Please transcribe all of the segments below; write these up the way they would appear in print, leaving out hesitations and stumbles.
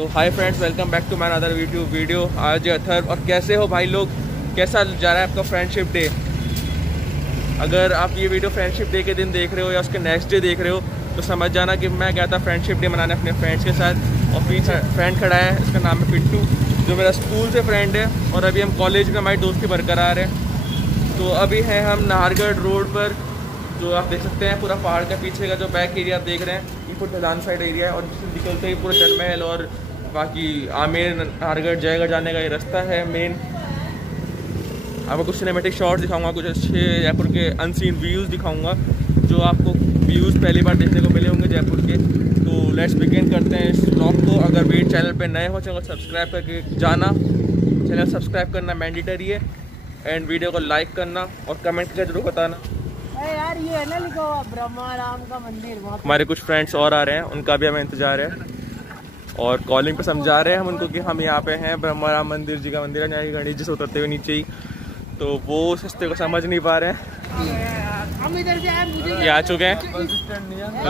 तो hi friends, welcome back to my another video. आज अथर, और कैसे हो भाई लोग? कैसा जा रहा है आपका फ्रेंडशिप डे? अगर आप ये वीडियो फ्रेंडशिप डे के दिन देख रहे हो या उसके नेक्स्ट डे देख रहे हो तो समझ जाना कि मैं गया था फ्रेंडशिप डे मनाने अपने फ्रेंड्स के साथ। और पीछे फ्रेंड खड़ा है, इसका नाम है पिंटू, जो मेरा स्कूल से फ्रेंड है और अभी हम कॉलेज में हमारी दोस्ती बरकरार है। तो अभी हैं हम नाहरगढ़ रोड पर, जो आप देख सकते हैं पूरा पहाड़ का पीछे का जो बैक एरिया आप देख रहे हैं, ये पूरा ढलान साइड एरिया है। और जिससे निकलते ही पूरा जल महल और बाकी आमेर, नाहरगढ़, जयगढ़ जाने का ये रास्ता है मेन। आपको कुछ सिनेमेटिक शॉट्स दिखाऊंगा, कुछ अच्छे जयपुर के अनसीन व्यूज़ दिखाऊंगा जो आपको व्यूज़ पहली बार देखने को मिले होंगे जयपुर के। तो लेट्स बिगिन करते हैं इस ब्लॉग को। अगर मेरे चैनल पे नए हो चैनल सब्सक्राइब करके जाना, चैनल सब्सक्राइब करना मैंडेटरी है, एंड वीडियो को लाइक करना और कमेंट करके जरूर बताना। यार ये है ना लिखा हुआ ब्रह्माराम का मंदिर। हमारे कुछ फ्रेंड्स और आ रहे हैं, उनका भी हमें इंतजार है और कॉलिंग पे समझा रहे हैं हम उनको कि हम यहाँ पे हैं, ब्रह्माराम मंदिर जी का मंदिर है, यहाँ गणेश जी से उतरते हुए नीचे ही। तो वो सस्ते को समझ नहीं पा रहे हैं। हम इधर से आए, मुझे ये आ चुके हैं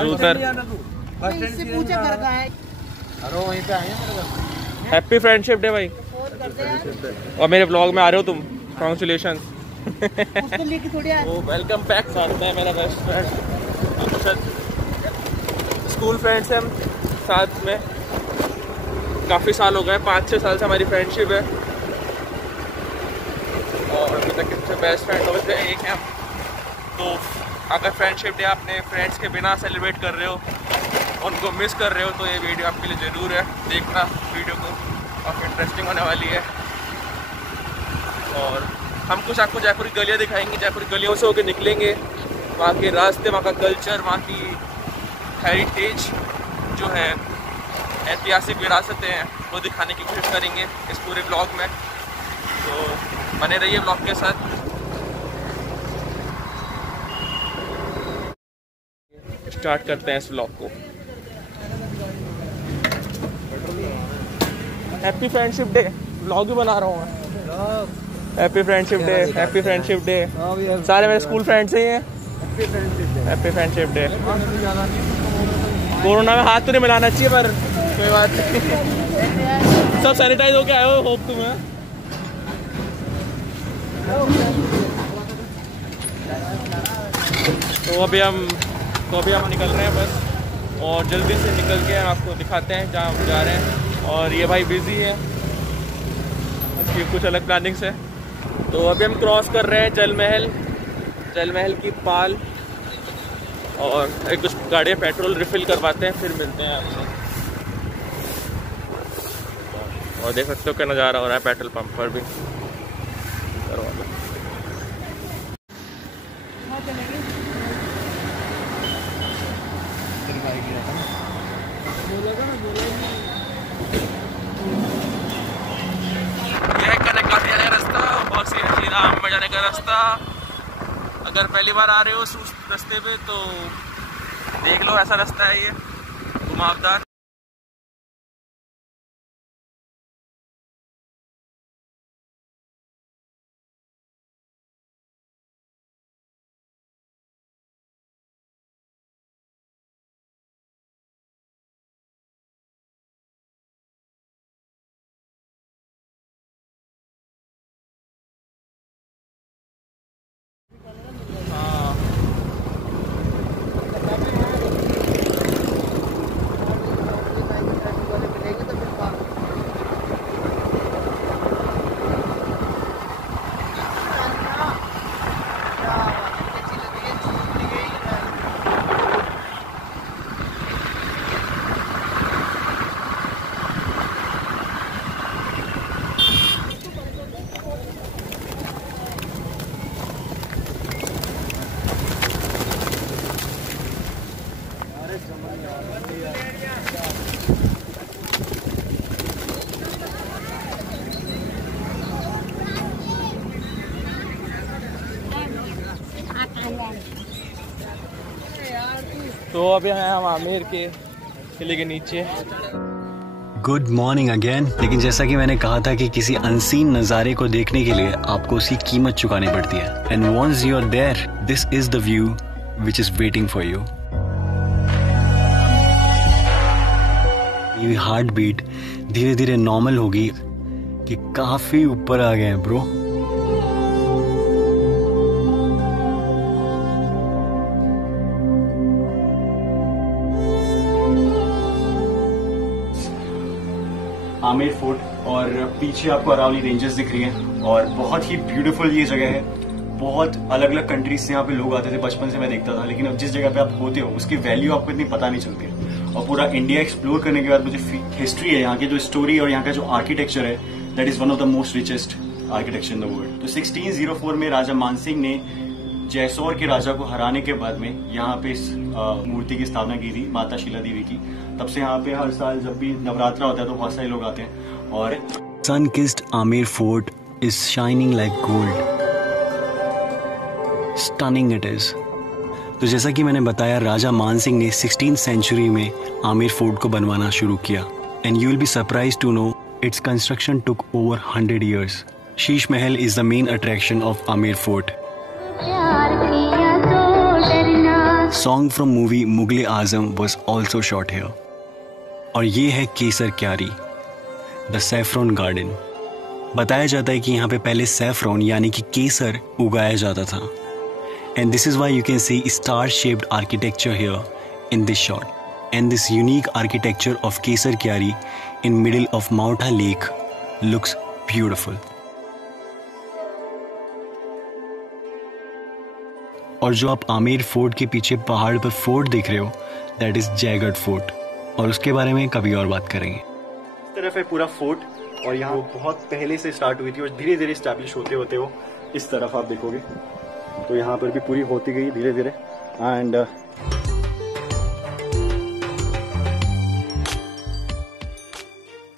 उतर। इससे पूछा घर का है। अरे वहीं पे आए हैं। हैप्पी फ्रेंडशिप डे भाई। और मेरे ब्लॉग में आ रहे हो तुम, कॉन्ग्रेचुलेशन। Welcome back. साथ में मेरा बेस्ट फ्रेंड, स्कूल फ्रेंड्स हैं हम साथ में, काफ़ी साल हो गए, 5-6 साल से हमारी फ्रेंडशिप है और अभी तक इससे बेस्ट फ्रेंड हो गए एक हैं हम। तो अगर फ्रेंडशिप डे आपने फ्रेंड्स के बिना सेलिब्रेट कर रहे हो, उनको मिस कर रहे हो, तो ये वीडियो आपके लिए ज़रूर है। देखना वीडियो को, काफ़ी इंटरेस्टिंग होने वाली है। और हम कुछ आपको जयपुर की गलियाँ दिखाएंगे, जयपुर की गलियों से होकर निकलेंगे, वहाँ के रास्ते, वहाँ का कल्चर, वहाँ की हेरिटेज जो है, ऐतिहासिक विरासतें हैं, वो दिखाने की कोशिश करेंगे इस पूरे ब्लॉग में। तो बने रहिए ब्लॉग के साथ। स्टार्ट करते हैं इस ब्लॉग को। हैप्पी फ्रेंडशिप डे, ब्लॉग भी बना रहा हूँ मैं। Happy friendship day, happy friendship day. सारे मेरे स्कूल फ्रेंड्स ही हैं। Happy friendship day. कोरोना में हाथ तो नहीं मिलाना चाहिए, पर कोई बात नहीं। सब सैनिटाइज होके आए हो, होप तुम्हें। तो अभी हम निकल रहे हैं बस, और जल्दी से निकल के हम आपको दिखाते हैं जहाँ हम जा रहे हैं। और ये भाई बिजी है, उसकी कुछ अलग प्लानिंग्स है। तो अभी हम क्रॉस कर रहे हैं जल महल की पाल, और एक कुछ गाड़ी पेट्रोल रिफिल करवाते हैं, फिर मिलते हैं आपसे। और देख सकते हो क्या नज़ारा हो रहा है पेट्रोल पंप पर भी। में जाने का रास्ता, अगर पहली बार आ रहे हो उस रास्ते पे तो देख लो, ऐसा रास्ता है ये घुमावदार। तो अभी हैं हम आमेर के किले के नीचे। Good morning again. लेकिन जैसा कि मैंने कहा था कि किसी अनसीन नज़ारे को देखने के लिए आपको उसकी कीमत चुकानी पड़ती है। And once you are there, this is the view which is waiting for you. ये हार्ट बीट धीरे धीरे नॉर्मल होगी कि काफी ऊपर आ गए हैं ब्रो। आमेर फोर्ट और पीछे आपको अरावली रेंजेस दिख रही हैं और बहुत ही ब्यूटीफुल ये जगह है। बहुत अलग अलग कंट्रीज से यहाँ पे लोग आते थे, बचपन से मैं देखता था, लेकिन अब जिस जगह पे आप होते हो उसकी वैल्यू आपको इतनी पता नहीं चलती है। और पूरा इंडिया एक्सप्लोर करने के बाद मुझे हिस्ट्री है यहाँ की, जो स्टोरी और यहाँ का जो आर्किटेक्चर है, that is one of the most richest architecture in the world. तो 1604 में राजा मानसिंह ने जयसौर के राजा को हराने के बाद में यहाँ पे इस मूर्ति की स्थापना की थी, माता शिला देवी की। तब से यहाँ पे हर साल जब भी नवरात्रा होता है तो बहुत सारे लोग आते हैं। और sun kissed Amer fort is shining like gold, stunning it is. तो जैसा कि मैंने बताया, राजा मानसिंह ने 16th सेंचुरी में आमेर फोर्ट को बनवाना शुरू किया and you will be surprised to know its construction took over 100 years। Sheesh Mahal is the main attraction of Amer fort. Song from movie Mughal e Azam was also shot here. और ये है केसर क्यारी, द सैफरॉन गार्डन। बताया जाता है कि यहाँ पे पहले सैफरॉन यानी कि केसर उगाया जाता था। And this is why you can see star shaped architecture here in this shot. And this unique architecture of Kesar Kyari in middle of Maota lake looks beautiful. और जो आप आमेर फोर्ट के पीछे पहाड़ पर फोर्ट देख रहे हो, दैट इज जयगढ़ फोर्ट, और उसके बारे में कभी और बात करेंगे। इस तरफ है पूरा फोर्ट और यहाँ बहुत पहले से स्टार्ट हुई थी और धीरे धीरे स्टैब्लिश होते होते वो इस तरफ आप देखोगे तो यहाँ पर भी पूरी होती गई धीरे धीरे। एंड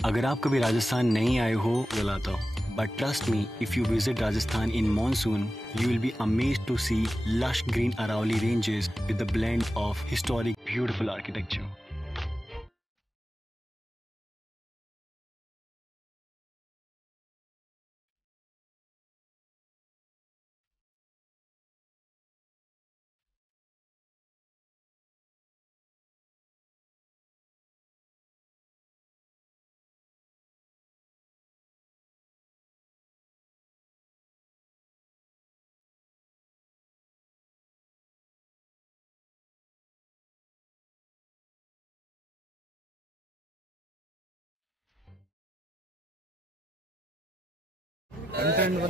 अगर आप कभी राजस्थान नहीं आए हो बुलाता हो, but trust me, if you visit Rajasthan in monsoon, you will be amazed to see lush green Aravalli ranges with the blend of historic, beautiful architecture.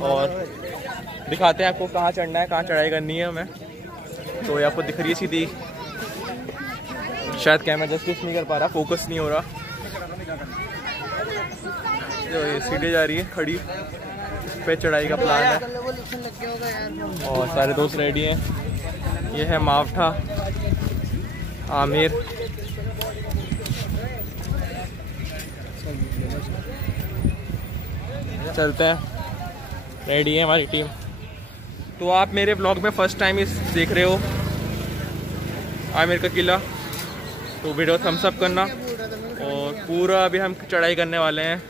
और दिखाते हैं आपको कहाँ चढ़ना है, कहाँ चढ़ाई करनी है हमें। तो ये आपको दिख रही है सीधी, शायद कैमरा जस्टिस नहीं कर पा रहा, फोकस नहीं हो रहा। तो ये सीढ़ी जा रही है खड़ी, इस पे चढ़ाई का प्लान है और सारे दोस्त रेडी हैं। ये है मावठा आमेर। चलते हैं, रेडी है हमारी टीम। तो आप मेरे ब्लॉग में फर्स्ट टाइम इस देख रहे हो आमेर का किला, तो वीडियो थम्स अप करना। और पूरा अभी हम चढ़ाई करने वाले हैं।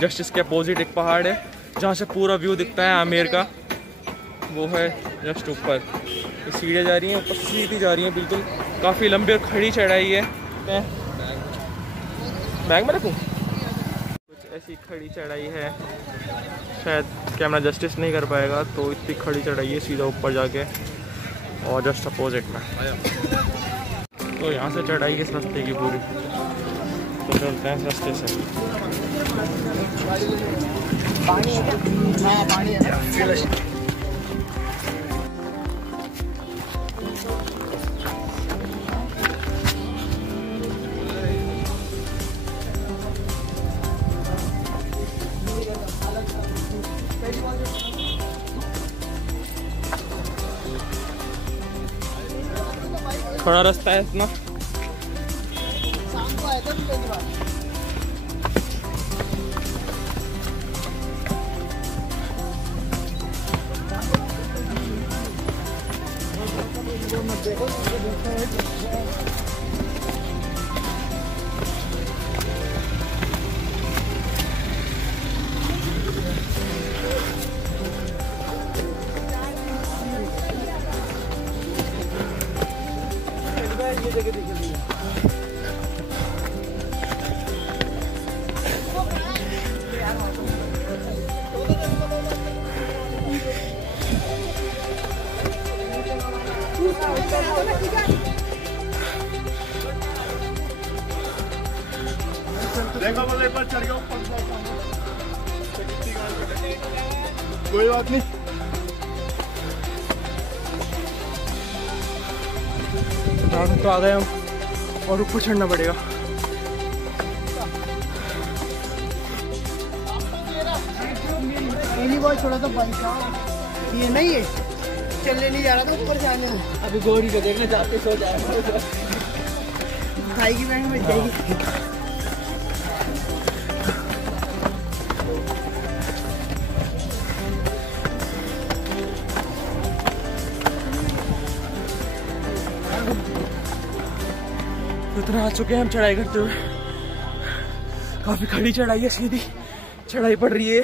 जस्ट इसके अपोजिट एक पहाड़ है जहाँ से पूरा व्यू दिखता है आमेर का, वो है जस्ट ऊपर। ये सीढ़ियाँ जा रही हैं ऊपर, सीधी जा रही हैं बिल्कुल, काफ़ी लंबी और खड़ी चढ़ाई है। बैग में रखूँ? कुछ ऐसी खड़ी चढ़ाई है, शायद कैमरा जस्टिस नहीं कर पाएगा, तो इतनी खड़ी चढ़ाई है सीधा ऊपर जाके और जस्ट अपोजिट में। तो यहाँ से चढ़ाई किस रास्ते की पूरी, तो चलते हैं इस रास्ते से। थोड़ा रास्ता है इतना। कोई बात नहीं, तो आ गए हम और ऊपर चढ़ना पड़ेगा। बहुत छोटा सा बाइक ये नहीं है, चलने नहीं जा रहा था ऊपर से आने में। अभी गोरी को देखने जाते सो जाएगा, भाई की बैंक में जाएगी। उतना आ चुके हैं हम चढ़ाई करते हुए। काफी खड़ी चढ़ाई है, सीधी चढ़ाई पड़ रही है।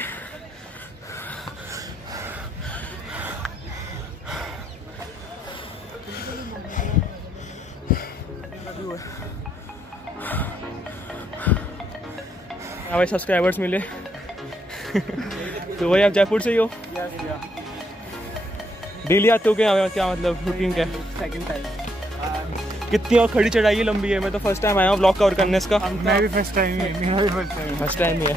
हमारे सब्सक्राइबर्स मिले तो वही आप जयपुर से ही हो? डेली आते हो क्या? क्या मतलब रूटीन क्या है? Second time. कितनी और खड़ी चढ़ाई है, लंबी है? मैं तो फर्स्ट टाइम आया हूँ ब्लॉग कवर करने इसका। मैं भी फर्स्ट टाइम ही, मेरा भी फर्स्ट टाइम ही है।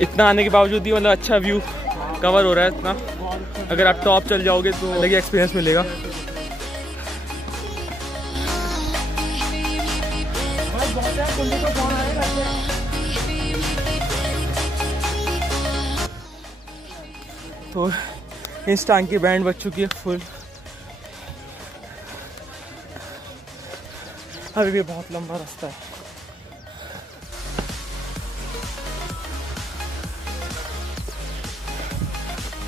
इतना आने के बावजूद भी मतलब अच्छा व्यू कवर हो रहा है इतना। अगर आप टॉप चल जाओगे तो अलग ही एक्सपीरियंस मिलेगा। तो इस टांग की बैंड बज चुकी है फुल। अभी भी बहुत लंबा रास्ता है।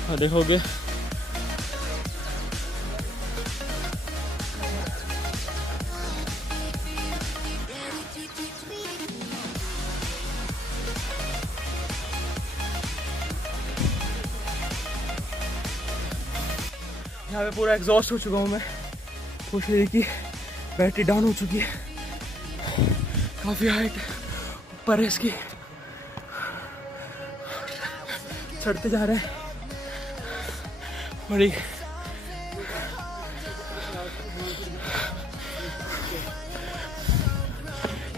और देखोगे यहाँ पे पूरा एग्जॉस्ट हो चुका हूँ मैं। पूछे की बैटरी डाउन हो चुकी है, काफी हाइट ऊपर है इसकी। चढ़ते जा रहे हैं, बड़ी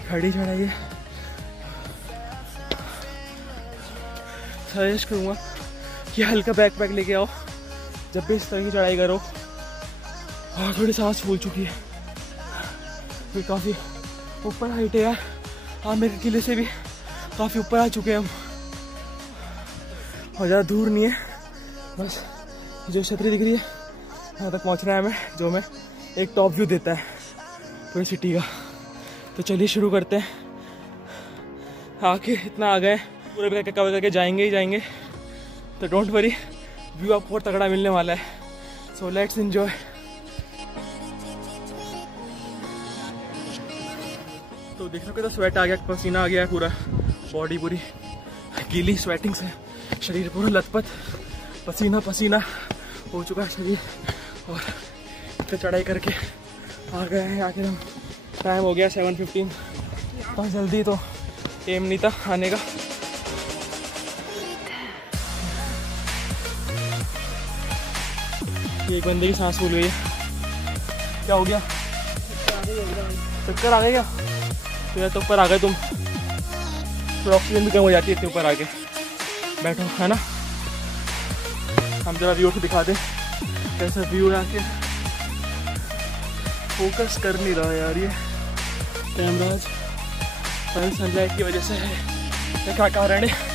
खड़ी चढ़ाई है। सजेस्ट करूँगा कि हल्का बैकपैक लेके आओ जब भी इस तरह की चढ़ाई करो। और थोड़ी सांस फूल चुकी है, ये काफ़ी ऊपर हाइट है यार। आमेर के किले से भी काफ़ी ऊपर आ चुके हैं हम, और ज़्यादा दूर नहीं है। बस जो छतरी दिख रही है यहाँ तक पहुँचना है हमें, जो हमें एक टॉप व्यू देता है पूरी सिटी का। तो चलिए शुरू करते हैं। आके इतना आ गए, पूरे कवर करके जाएंगे ही जाएंगे। तो डोंट वरी, व्यू आपको बहुत तगड़ा मिलने वाला है। So let's enjoy. तो देख सकते हो स्वेट आ गया, पसीना आ गया है, पूरा बॉडी पूरी गीली स्वेटिंग से, शरीर पूरा लथपथ, पसीना पसीना हो चुका है शरीर। और इतना चढ़ाई करके आ गए हैं आखिर हम। टाइम हो गया 7:15। बहुत जल्दी तो एम नहीं था आने का। एक बंदे की सांस फूल गई है। क्या हो गया? चक्कर आ गए क्या? तो तो ऊपर आ गए तुम, तो ऑक्सीजन भी कम हो जाती है इतने ऊपर आके। बैठो, है ना। हम जरा व्यू को दिखा दें कैसा व्यू है आके। फोकस कर नहीं रहा यार ये कैमरा, आज सनलाइट की वजह से है, क्या कारण है।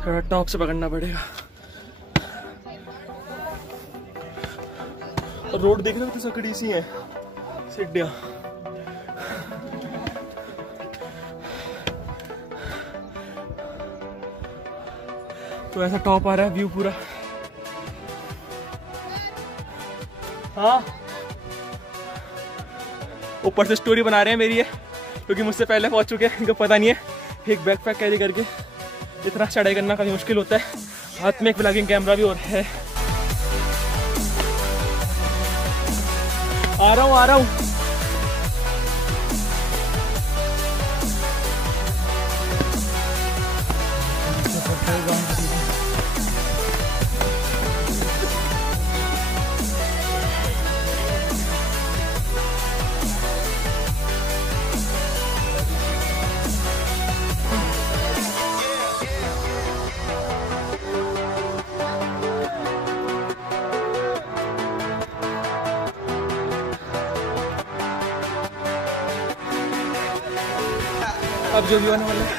थोड़ा टॉप से पकड़ना पड़ेगा। रोड देखने में तो सकड़ी सी है, सीढ़ियाँ। तो ऐसा टॉप आ रहा है व्यू पूरा। हाँ, ऊपर से स्टोरी बना रहे हैं मेरी ये, क्योंकि मुझसे पहले पहुंच चुके हैं, इनको पता नहीं है एक बैकपैक कैरी करके इतना चढ़ाई करना काफी मुश्किल होता है। हाथ में एक व्लॉगिंग कैमरा भी और है। आ रहा हूँ। अब जो भी होने वाला है।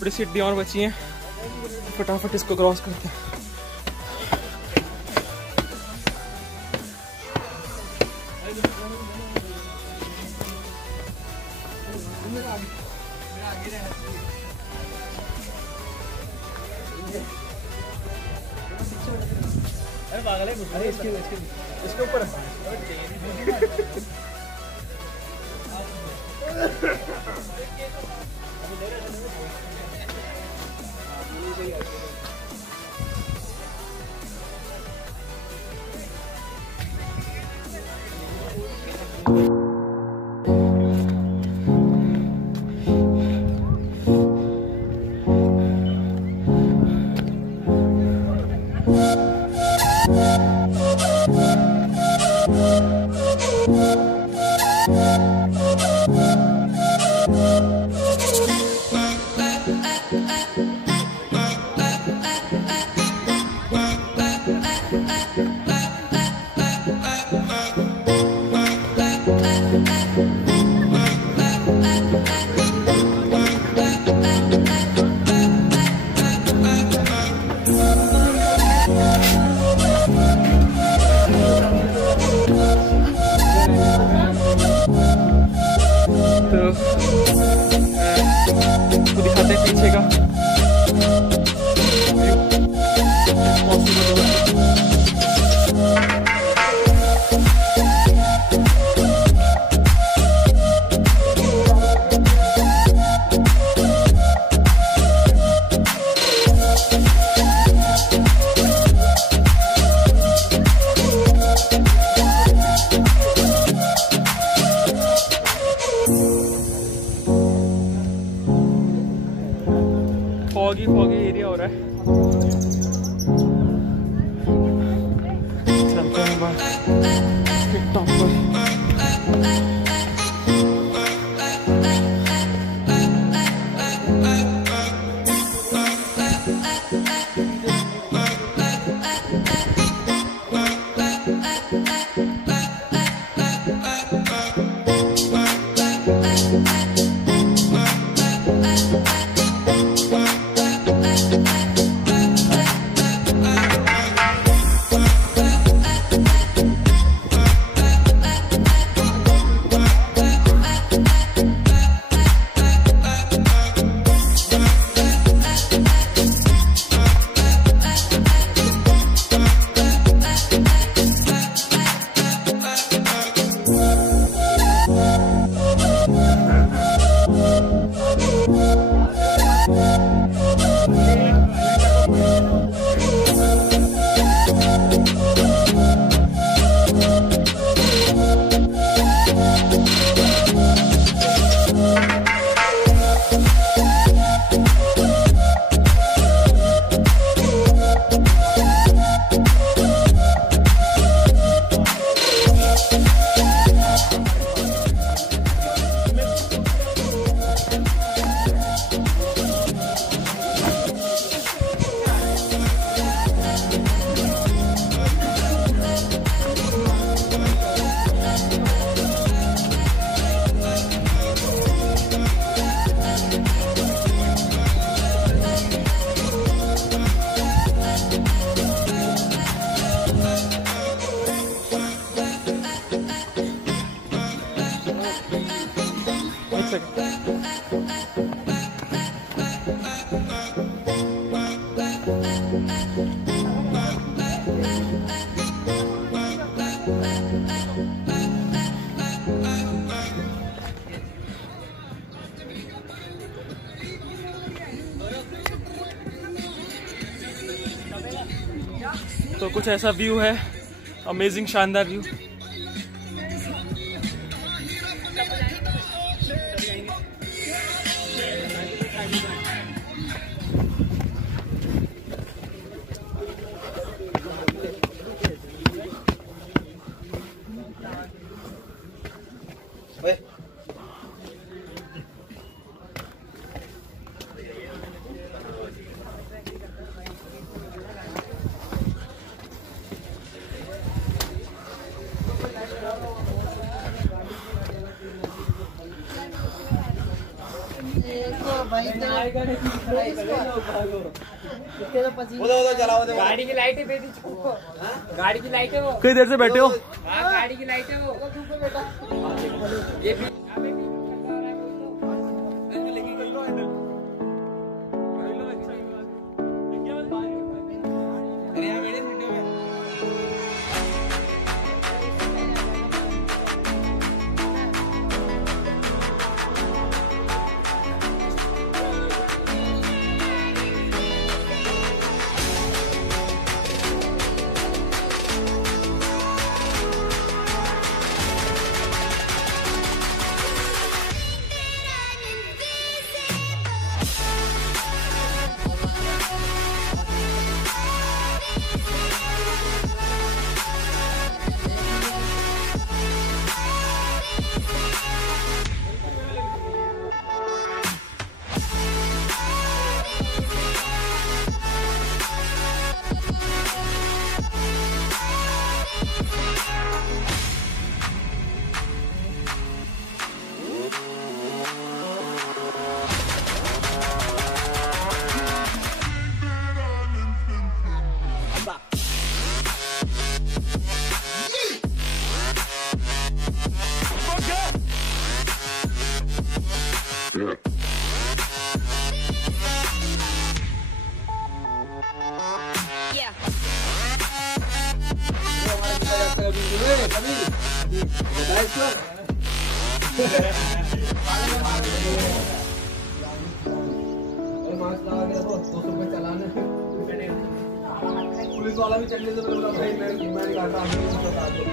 थोड़ी सीढ़ी और बची हैं, फटाफट इसको क्रॉस करते हैं। इसके ऊपर तो दिखाते हैं पीछे का। फॉगी एरिया हो रहा है। चलते हैं बाहर टॉप पर। तो कुछ ऐसा व्यू है, अमेजिंग शानदार व्यू। गाड़ी की लाइट है, गाड़ी की लाइट है वो। कई देर से बैठे हो? गाड़ी की लाइट है वो। ये भी पुलिस वाला भी चलने से बोला भाई मैं नहीं खाता हूं बता दो।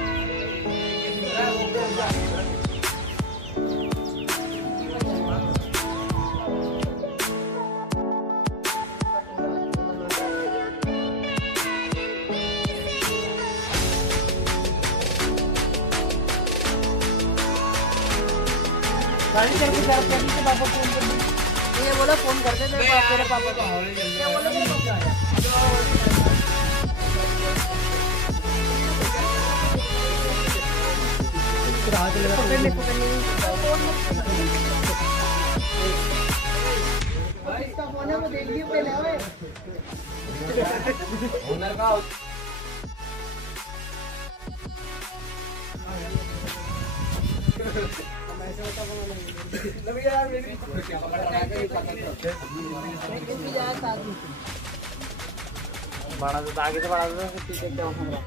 गाड़ी चल के पापा फोन कर दे। ये बोला फोन कर दे तेरे पापा को। क्या बोला तेरे पापा? पकड़ने इसका फोन है वो देख लियो पहले। ओनर का बड़ा तो आगे से बड़ा तो पीछे क्या होगा।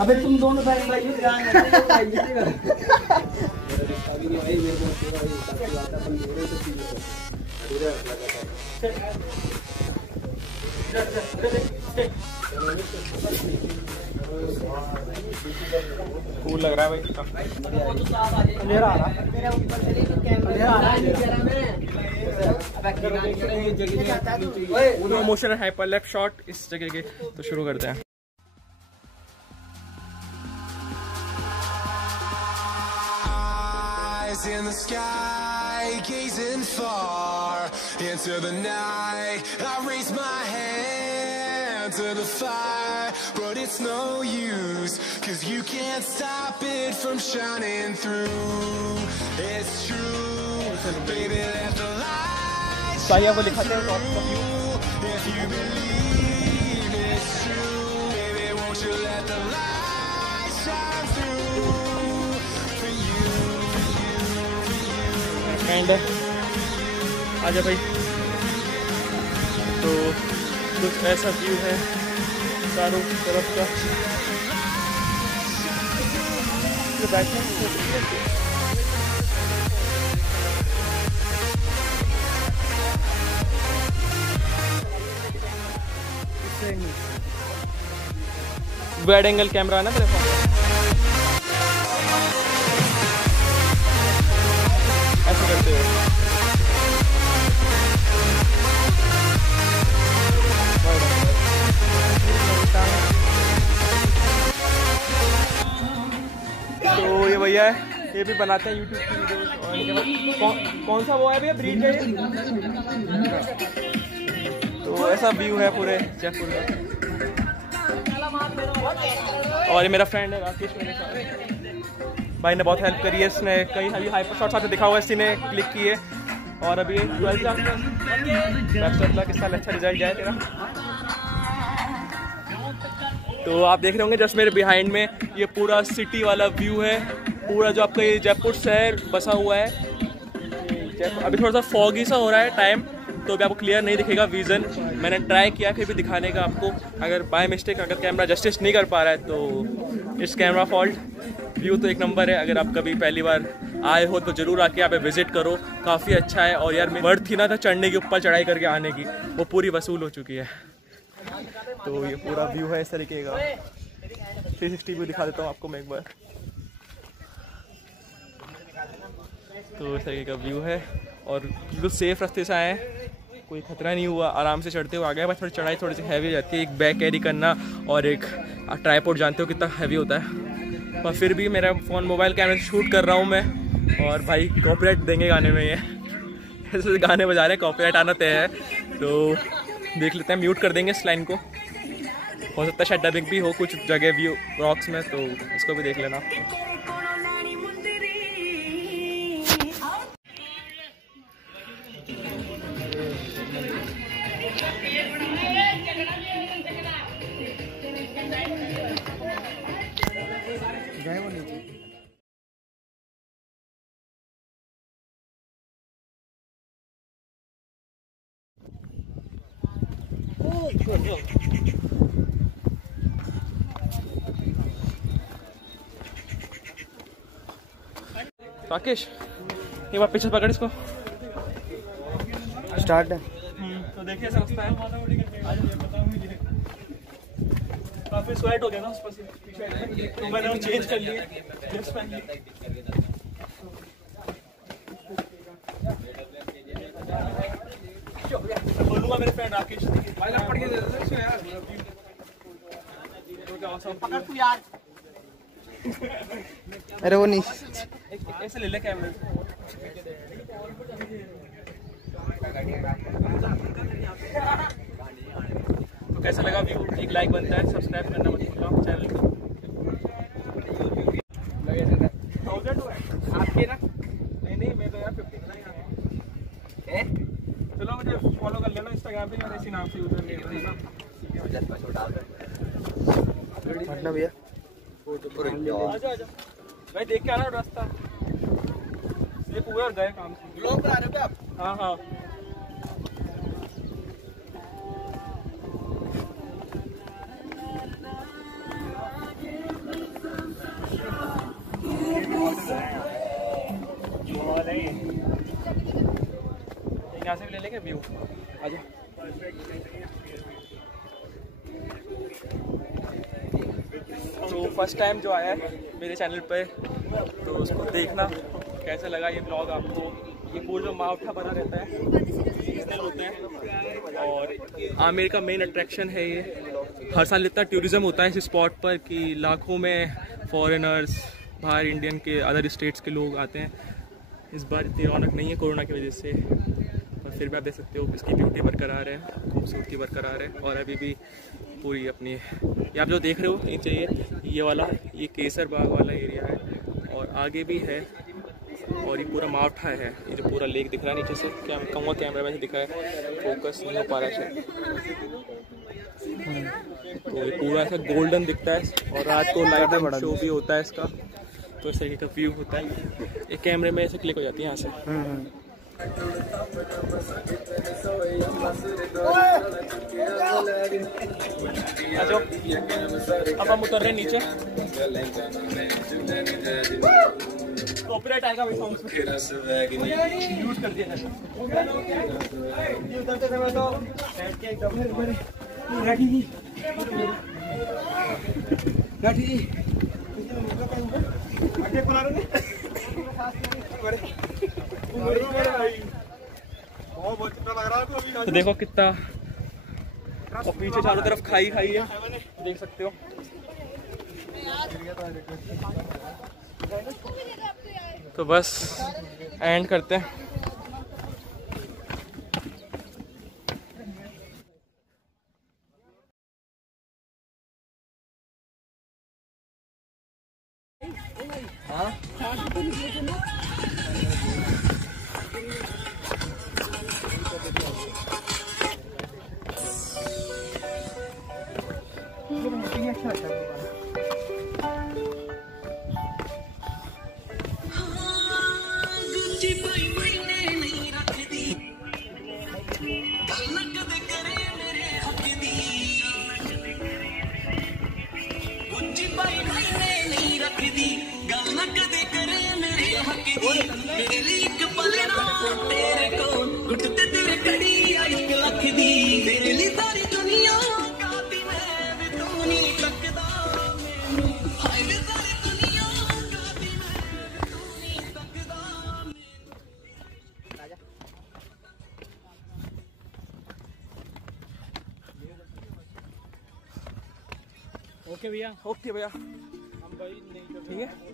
अबे तुम दोनों भाई भाई कूल लग रहा है भाई। अंधेरा आ रहा है मेरा ऊपर से कैमरा आ रहा है नो मोशन हाइपरलैप शॉट इस जगह के। तो शुरू करते हैं। In the sky, gazing far into the night, I raise my hand to the fire, but it's no use, 'cause you can't stop it from shining through. It's true, baby, let the light shine through. If you believe it's true, baby, won't you let the light shine through for you. आजा भाई। तो कुछ ऐसा view है चारों तरफ का। बैठना वाइड एंगल कैमरा है ना मेरे पास। ऐसे करते हो तो ये भैया है, ये भी बनाते हैं यूट्यूब की वीडियोस। और इनके पास कौन सा वो है भैया ब्रीड है ये? तो तो ऐसा व्यू है पूरे जयपुर में। और ये मेरा फ्रेंड है राकेश, मेरे साथ भाई ने बहुत हेल्प करी है। इसने कई अभी हाइपर शॉट्स आपने दिखा हुआ है, इसी ने क्लिक किए। और अभी 12 किस साल अच्छा रिजल्ट जाए तेरा। तो आप देख रहे होंगे जस्ट मेरे बिहाइंड में ये पूरा सिटी वाला व्यू है, पूरा जो आपका ये जयपुर शहर बसा हुआ है। अभी थोड़ा सा फॉगी सा हो रहा है टाइम, तो भी आपको क्लियर नहीं दिखेगा विज़न। मैंने ट्राई किया फिर भी दिखाने का आपको, अगर बाय मिस्टेक अगर कैमरा जस्टिस नहीं कर पा रहा है तो इट्स कैमरा फॉल्ट। व्यू तो एक नंबर है, अगर आप कभी पहली बार आए हो तो ज़रूर आके यहाँ पे विज़िट करो, काफ़ी अच्छा है। और यार वर्थ थी ना था चढ़ने की, ऊपर चढ़ाई करके आने की, वो पूरी वसूल हो चुकी है। तो ये पूरा व्यू है इस तरीके का। 360 व्यू दिखा देता हूँ आपको मैं एक बार। तो इस तरीके का व्यू है और बिल्कुल सेफ रास्ते से आए हैं, कोई खतरा नहीं हुआ, आराम से चढ़ते हुए आ गए। बस थोड़ी चढ़ाई थोड़ी सी हैवी हो जाती है, एक बैग कैरी करना और एक ट्राइपॉड, जानते हो कितना हैवी होता है। पर फिर भी मेरा फ़ोन मोबाइल कैमरे से शूट कर रहा हूँ मैं। और भाई कॉपीराइट देंगे गाने में, ये ऐसे गाने बजा रहे हैं, कॉपीराइट आना तय है। तो देख लेते हैं, म्यूट कर देंगे इस लाइन को, हो सकता है शायद डबिंग भी हो कुछ जगह व्यू रॉक्स में, तो उसको भी देख लेना। राकेश ये बार पीछे पकड़ इसको, स्टार्ट है। तो देखिए ऐसा रास्ता है, काफी स्वेट हो गया ना उस पर से, तो मैंने वो चेंज कर लिया। बोलूंगा मेरे फ्रेंड राकेश पढ़ के दे दो यार, पकड़ तू यार। अरे वो नहीं, ऐसे ले ले कैमरे। तो कैसा लगा व्यू? एक लाइक बनता है, सब्सक्राइब करना मत भूलना चैनल को। आपके ना नहीं मैं तो यार 59 है। चलो मुझे फॉलो कर लेना इंस्टाग्राम पे, यार इसी नाम से यूजर नेम है ना। मतलब भैया आजा भाई, देख के आना रास्ता, ये पूरा गए काम से। ब्लॉग बना रहे हो क्या आप? हाँ हाँ। यहाँ से भी ले लेंगे व्यू, आजा। तो फर्स्ट टाइम जो आया है मेरे चैनल पे, तो उसको देखना कैसा लगा ये ब्लॉग आपको। ये पूरा जो मावठा बना रहता है, सीजनल होता है, और आमेर का मेन अट्रैक्शन है ये। हर साल इतना टूरिज़्म होता है इस स्पॉट पर कि लाखों में फॉरेनर्स, बाहर इंडियन के अदर स्टेट्स के लोग आते हैं। इस बार इतनी रौनक नहीं है कोरोना की वजह से, पर फिर भी आप देख सकते हो इसकी ब्यूटी बरकरार है, खूबसूरती बरकरार है। और अभी भी पूरी अपनी, ये आप जो देख रहे हो नीचे ये वाला, ये केसर बाग वाला एरिया है, और आगे भी है। और ये पूरा मावठा है, ये जो पूरा लेक दिख रहा है नीचे से, क्या कहूँगा कैमरा में से दिखा है, फोकस नहीं हो पा रहा है। तो ये पूरा ऐसा गोल्डन दिखता है, और रात को लाइटिंग शो भी होता है इसका। तो इस तरीके का व्यू होता है, एक कैमरे में ऐसे क्लिक हो जाती है यहाँ से। अब हम उतर रहे हैं नीचे, कॉपीराइट आएगा भाई सॉन्ग में, यूज कर दिया है। उतरते समय तो बैठ के एकदम बैठी जी, बैठी जी तो देखो कितना, और पीछे चारों तरफ खाई है, देख सकते हो। तो बस एंड करते हैं। ओके भैया, ओके भैया, हम भाई नहीं ठीक है।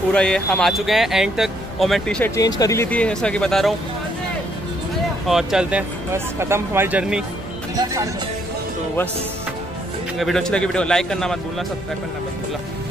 पूरा ये हम आ चुके हैं एंड तक और मैं टी शर्ट चेंज कर ही ली थी जैसा कि बता रहा हूँ और चलते हैं, बस ख़त्म हमारी जर्नी। तो बस वीडियो अच्छी लगी, वीडियो लाइक करना मत भूलना, सब्सक्राइब करना मत भूलना।